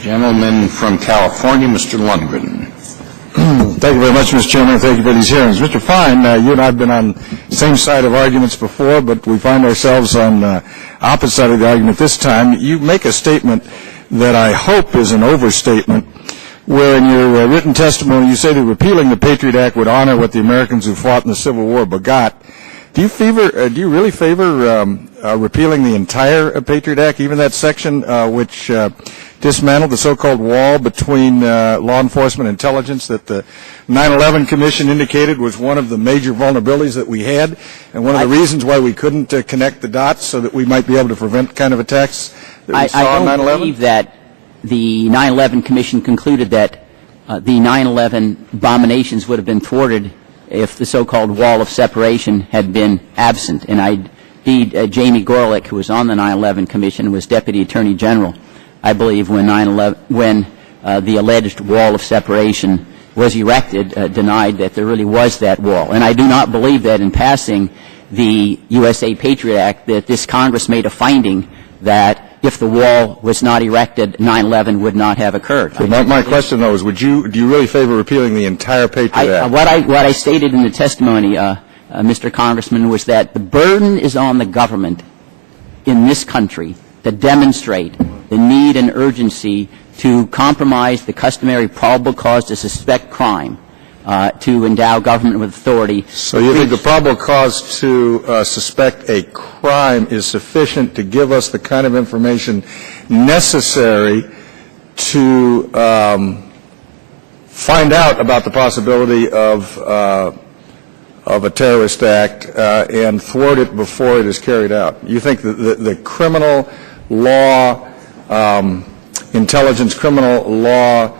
Gentleman from California, Mr. Lungren. Thank you very much, Mr. Chairman. Thank you for these hearings. Mr. Fein, you and I have been on the same side of arguments before, but we find ourselves on the opposite side of the argument this time. You make a statement that I hope is an overstatement, where in your written testimony you say that repealing the Patriot Act would honor what the Americans who fought in the Civil War begot. Do you really favor repealing the entire Patriot Act, even that section which dismantled the so-called wall between law enforcement and intelligence that the 9/11 Commission indicated was one of the major vulnerabilities that we had, and one of the reasons why we couldn't connect the dots so that we might be able to prevent kind of attacks that we saw on 9/11? I don't believe that the 9/11 Commission concluded that the 9/11 abominations would have been thwarted if the so-called wall of separation had been absent. And indeed, Jamie Gorelick, who was on the 9/11 Commission, was Deputy Attorney General, I believe, when the alleged wall of separation was erected, denied that there really was that wall. And I do not believe that in passing the USA Patriot Act that this Congress made a finding that if the wall was not erected, 9/11 would not have occurred. So my question, though, is do you really favor repealing the entire Patriot Act? What I stated in the testimony, Mr. Congressman, was that the burden is on the government in this country to demonstrate the need and urgency to compromise the customary probable cause to suspect crime, to endow government with authority. So you think the probable cause to suspect a crime is sufficient to give us the kind of information necessary to find out about the possibility of a terrorist act and thwart it before it is carried out? You think that the criminal law, intelligence, criminal law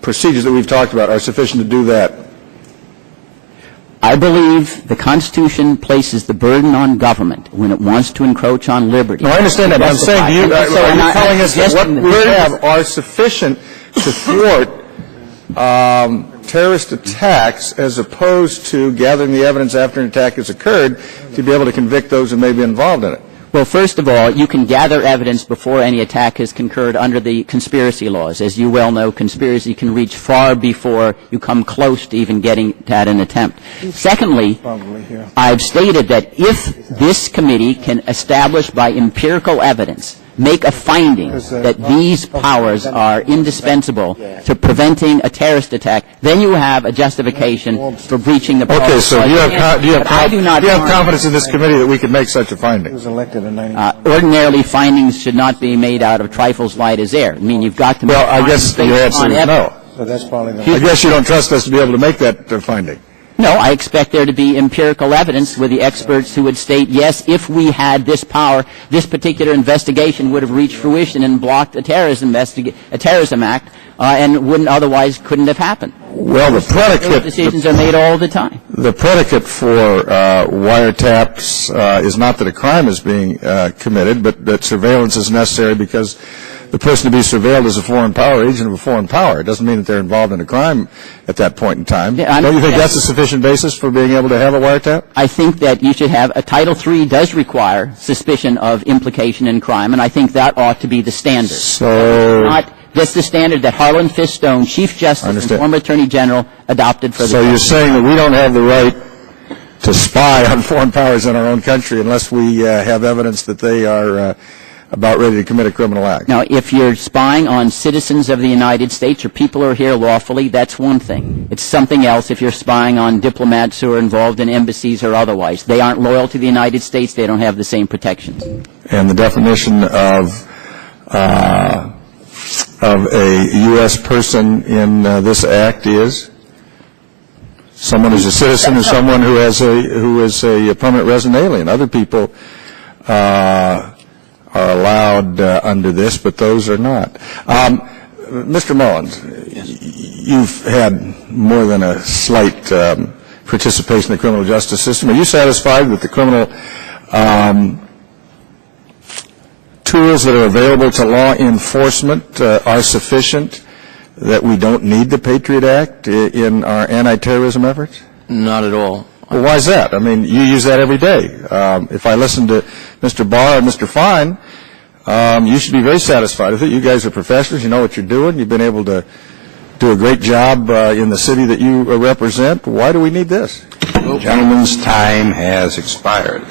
procedures that we've talked about are sufficient to do that? I believe the Constitution places the burden on government when it wants to encroach on liberty. No, I understand that, but I'm saying to you, are you telling us that what we have are sufficient to thwart terrorist attacks as opposed to gathering the evidence after an attack has occurred to be able to convict those who may be involved in it? Well, first of all, you can gather evidence before any attack has concurred under the conspiracy laws. As you well know, conspiracy can reach far before you come close to even getting at an attempt. Secondly, I've stated that if this committee can establish by empirical evidence, make a finding that these powers are indispensable to preventing a terrorist attack, then you have a justification for breaching the powers. Okay, so do you have confidence in this committee that we can make such a finding? Ordinarily, findings should not be made out of trifles light as air. I mean, you've got to make I guess your answer is no. So that's probably I guess you don't trust us to be able to make that finding. No, I expect there to be empirical evidence with the experts who would state, yes, if we had this power, this particular investigation would have reached fruition and blocked a terrorism act, and couldn't have happened. Well, the predicate Those decisions are made all the time. The predicate for wiretaps is not that a crime is being committed, but that surveillance is necessary because the person to be surveilled is a foreign power, agent of a foreign power. It doesn't mean that they're involved in a crime at that point in time. Don't you think that's a sufficient basis for being able to have a wiretap? I think that you should have Title III does require suspicion of implication in crime, and I think that ought to be the standard. So that's the standard that Harlan Fistone, Chief Justice and former Attorney General, adopted for the So you're saying that we don't have the right to spy on foreign powers in our own country unless we have evidence that they are about ready to commit a criminal act? Now, if you're spying on citizens of the United States or people who are here lawfully, that's one thing. It's something else if you're spying on diplomats who are involved in embassies or otherwise. They aren't loyal to the United States. They don't have the same protections. And the definition of a U.S. person in this act is someone who's a citizen or someone who is a permanent resident alien. Other people are allowed under this, but those are not. Mr. Mullins, you've had more than a slight participation in the criminal justice system. Are you satisfied that the criminal tools that are available to law enforcement are sufficient, that we don't need the Patriot Act in our anti-terrorism efforts? Not at all. Well, why is that? I mean, you use that every day. If I listen to Mr. Barr and Mr. Fein, You should be very satisfied with it. You guys are professionals. You know what you're doing. You've been able to do a great job in the city that you represent. Why do we need this? The gentleman's time has expired.